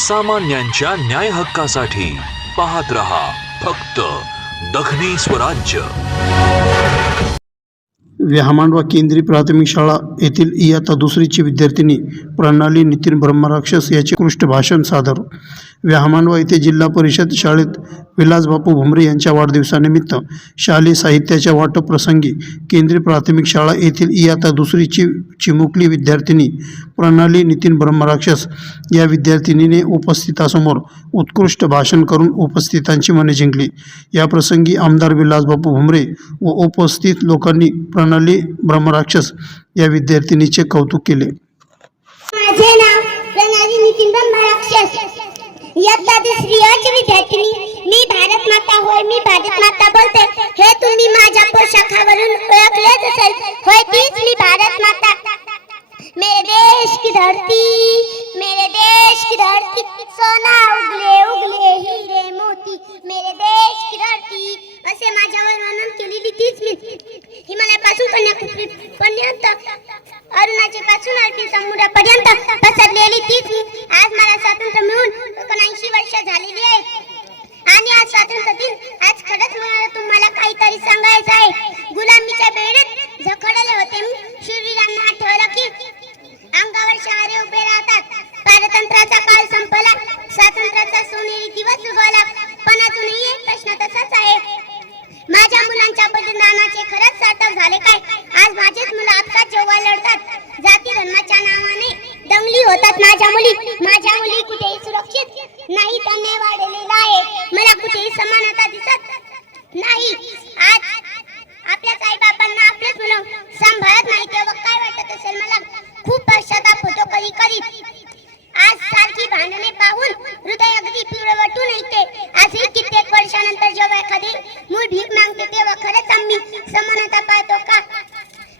सामान्यांच्या न्याय हक्कासाठी पाहत रहा फक्त दखनी स्वराज्य. व्यामांडवा केंद्रीय प्राथमिक शाळा येथील इयत्ता दुसरीची विद्यार्थिनी प्रणाली नितीन ब्रह्मराक्षस याचे कृष्ट भाषण सादर व्याहामांडवा येथे जिल्हा परिषद शाळेत विलासबापू भुमरे यांच्या वाढदिवसानिमित्त शालेय साहित्याच्या वाटप प्रसंगी केंद्रीय प्राथमिक शाळा येथील इयत्ता दुसरीची चिमुकली विद्यार्थिनी प्रणाली नितीन ब्रह्मराक्षस या विद्यार्थिनीने उपस्थितासमोर उत्कृष्ट भाषण करून उपस्थितांची मने जिंकली. या प्रसंगी आमदार विलासबापू भुमरे व उपस्थित लोकांनी प्रणाली ब्रह्मराक्षस या विद्यार्थिनीचे कौतुक केले. माझे नाव प्रणाली नितीन ब्रह्मराक्षस. इयत्ता दुसरी अची विद्यार्थिनी मी भारत माता होय मी भारत माता बोलते हे तुम्ही माझ्या पोशाखावरून ओळखलेच असेल. होय तीच मी भारत माता. मेरे देश की धरती मेरे देश की धरती सोना उगले उगले हिरे मोती. मेरे देश की धरती. असे माझ्यावर वर्णन केलेली तीच मी. हिमालयापासून कन्याकुमारी पर्यंत अरुणाचलपासून अरबी समुद्रापर्यंत पसरलेली तीच मी आज मला स्वातंत्र्य मिळून एकोणऐंशी वर्ष झालेली आहे आणि आज स्वातंत्र्य दिन आज खरंच मला तुम्हाला काहीतरी सांगायचं आहे. गुलामीच्या बेड्यात झखडले होते मी. शूरवीरांना आठवलं की अंगावर शहारे उभे राहतात. पारतंत्र्याचा काळ संपला. स्वातंत्र्याचा सोनेरी दिवस उगवला. पण अजूनही एक प्रश्न तसाच आहे. माझ्या मुलांच्या बलिदानाचे खरंच सार्थक झाले काय? आज माझेच मुलं अपघात जेव्हा लढतात जाती धर्माच्या नावाने दंगली होतात माझ्या मुली. माझ्या मुली कुठेही सुरक्षित नाही त्यांनी वाढलेला आहे. मला कुठेही समानता दिसत नाही. आज आपल्या आई बाबांना आपलेच मुलं सांभाळत नाही तेव्हा काय वाटत असेल मला? खूप पश्चाताप होतो कधी कधी आज सारखी भांडणे पाहून हृदय अगदी पिवळवटून येते आजही कित्येक वर्षानंतर जेव्हा एखादी मूळ भीक मागते तेव्हा खरंच आम्ही समानता पाहतो का?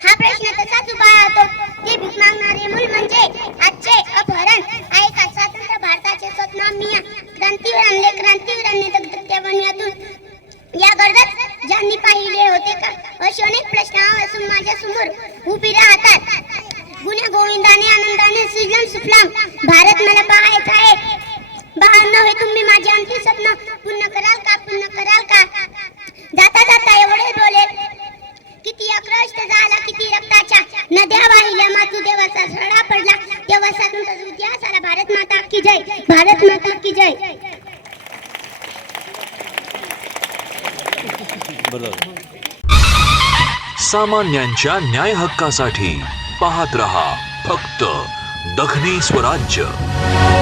हा प्रश्न तसाच उभा राहतो ते भीक मागणारे मूल म्हणजे आजचे अपहरण आहे का स्वातंत्र्य भारताचे स्वप्न आम्ही या क्रांतीवर आणले क्रांतीवीरांनी दगदगत्या यातून या गर्दात ज्यांनी पाहिले होते का असे अनेक प्रश्न असून माझ्यासमोर उभी राहतात गुन्हे गोविंदाने आनंदाने सुजलाम सुफलाम. भारत मला पाहायचा आहे. बाळांनो हे तुम्ही माझे अंतिम स्वप्न पूर्ण कराल का? पूर्ण कराल का? जाता जाता एवढे बोले. किती आक्रोश झाला किती रक्ताच्या नद्या वाहिल्या. मातू देवाचा झडा पडला. तेव्हा स्वातंत्र्य इतिहासाला भारत माता की जय. भारत माता की जय. सामान्यांच्या न्याय हक्कासाठी पाहत रहा फक्त दखनी स्वराज्य.